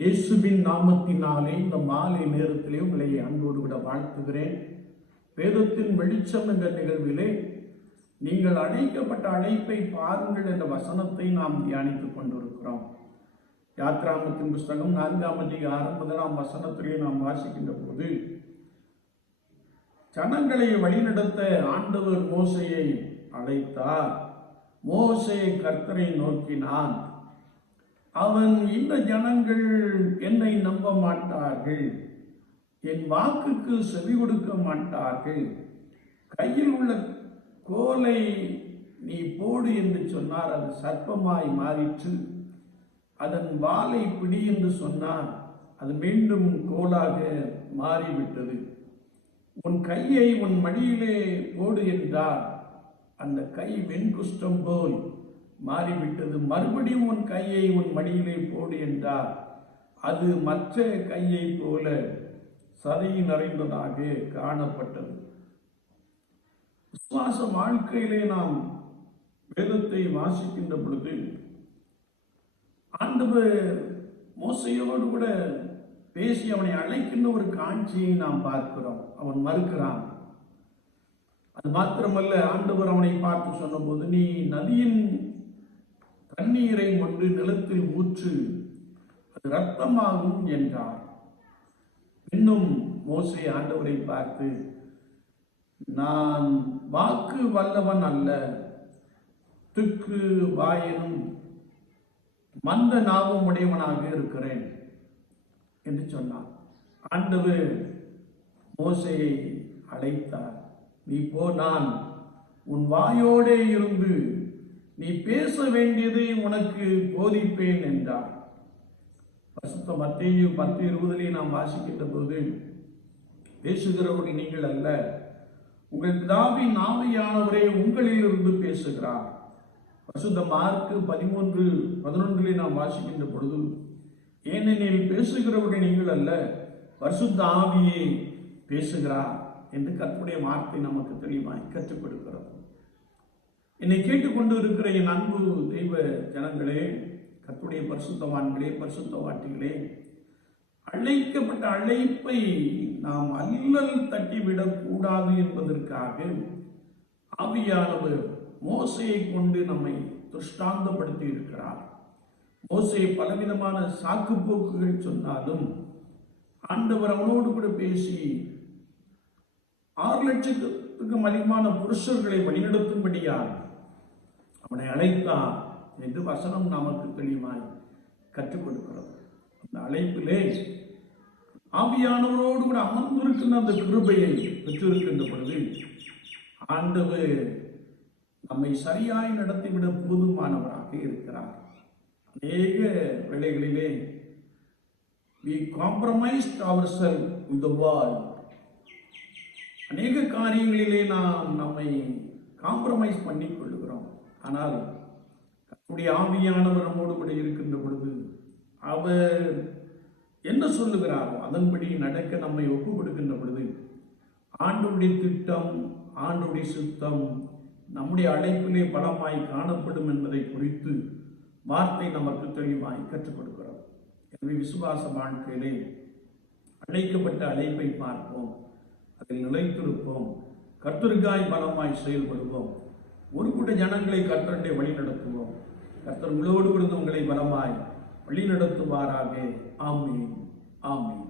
இயேசுவின் நாமத்தினாலே இந்த மாலை நேரத்திலே உங்களை அன்போடு விட வாழ்த்துகிறேன். வேதத்தின் வெளிச்சம் என்ற நிகழ்விலே நீங்கள் அழைக்கப்பட்ட அழைப்பை பாருங்கள் என்ற வசனத்தை நாம் தியானித்துக் கொண்டிருக்கிறோம். யாத்ராமத்தின் புஸ்தகம் நான்காம் அதிகாரம் முதலாம் வசனத்திலே நாம் வாசிக்கின்ற போது ஜனங்களை வழிநடத்த ஆண்டவர் மோசையை அழைத்தார். மோசையை கர்த்தரை நோக்கினான். அவன் இந்த ஜனங்கள் என்னை நம்ப மாட்டார்கள். என் வாக்குக்கு செவி கொடுக்க மாட்டார்கள். கையில் உள்ள கோலை நீ போடு என்று சொன்னார். அது சர்ப்பமாய் மாறிற்று. அதன் வாலை பிடி என்று சொன்னார். அது மீண்டும் கோலாக மாறிவிட்டது. உன் கையை உன் மடியிலே போடு என்றார். அந்த கை வெண்குஷ்டம் போல் மாறிவிட்டது. மறுபடியும் உன் கையை உன் மடியிலே போடு என்றார். அது மற்ற கையை போல சதையில் நிறைந்ததாக காணப்பட்டது. விசுவாச வாழ்க்கையிலே நாம் வேதத்தை வாசிக்கின்ற பொழுது ஆண்டவர் மோசையோடு கூட பேசி அவனை அழைக்கின்ற ஒரு காட்சியை நாம் பார்க்கிறோம். அவன் மறுக்கிறான். அது மாத்திரமல்ல ஆண்டவர் அவனை பார்த்து சொன்னபோது நீ நதியின் தண்ணீரை கொண்டு நிலத்தில் ஊற்று அது ரத்தமாகும் என்றார். இன்னும் மோசை ஆண்டவரை பார்த்து நான் வாக்கு வல்லவன் அல்ல துக்கு வாயனும் மந்த நாவும் உடையவனாக இருக்கிறேன் என்று சொன்னார். ஆண்டவர் மோசையை அழைத்தார் நீ போ நான் உன் வாயோடே இருந்து நீ பேச வேண்டியதை உனக்கு போதிப்பேன் என்றார். பசுத்த மத்திய பத்து இருபதிலே நாம் வாசிக்கின்ற போது பேசுகிறவர்கள் நீங்கள் அல்ல உங்கள் பிதாவின் உங்களில் இருந்து பேசுகிறார். பசுத்த மார்க்கு பதிமூன்று பதினொன்றிலே நாம் வாசிக்கின்ற பொழுது ஏனெனில் பேசுகிறவர்கள் நீங்கள் அல்ல பரிசுத்த ஆவியே பேசுகிறார் என்று கற்புடைய வார்த்தை நமக்கு தெளிவாய் கற்றுக் கொடுக்கிறது. என்னை கேட்டுக்கொண்டு இருக்கிற என் அன்பு தெய்வ ஜனங்களே கத்துடைய பரிசுத்தவான்களே பரிசுத்தவாட்டிகளே அழைக்கப்பட்ட அழைப்பை நாம் அல்லல் தட்டிவிடக்கூடாது என்பதற்காக ஆவியானவர் மோசையை கொண்டு நம்மை துஷ்டாந்தப்படுத்தி இருக்கிறார். மோசை பலவிதமான சாக்கு போக்குகள் சொன்னாலும் ஆண்டவர் அவனோடு கூட பேசி ஆறு லட்சத்துக்கும் அதிகமான புருஷர்களை வழிநடத்தும்படியார் அவனை அழைத்தான் என்று வசனம் நமக்கு தெளிவாய் கற்றுக் கொடுக்கிறது. அந்த அழைப்பிலே ஆவியானவரோடு கூட அமர்ந்திருக்கின்ற அந்த கிருபையை பெற்றிருக்கின்ற பொழுது ஆண்டவர் நம்மை சரியாய் நடத்திவிட போதுமானவராக இருக்கிறார். அநேக வேளைகளிலே வி காம்ப்ரமைஸ் அவர் செல் the world. அநேக காரியங்களிலே நாம் நம்மை காம்ப்ரமைஸ் பண்ணி கொள்ளுகிறோம். ஆனால் கர்த்தருடைய ஆவியானவர் நம்மோடு கூட இருக்கின்ற பொழுது அவர் என்ன சொல்லுகிறாரோ அதன்படி நடக்க நம்மை ஒப்பு கொடுக்கின்ற பொழுது ஆண்டுடைய திட்டம் ஆண்டுடைய சுத்தம் நம்முடைய அழைப்பிலே பலமாய் காணப்படும் என்பதை குறித்து வார்த்தை நமக்கு தெளிவாய் கற்றுக் கொடுக்கிறோம். எனவே விசுவாச வாழ்க்கையிலே அழைக்கப்பட்ட அழைப்பை பார்ப்போம். அதில் நிலைத்திருப்போம். கர்த்தருக்காய் பலமாய் செயல்படுவோம். ஒரு கூட்ட ஜனங்களை கர்த்தருடைய வழி நடத்துவோம். கர்த்தர் உங்களோடு கூட உங்களை பலமாய் வழி நடத்துவாராக. ஆமீன். ஆமீன்.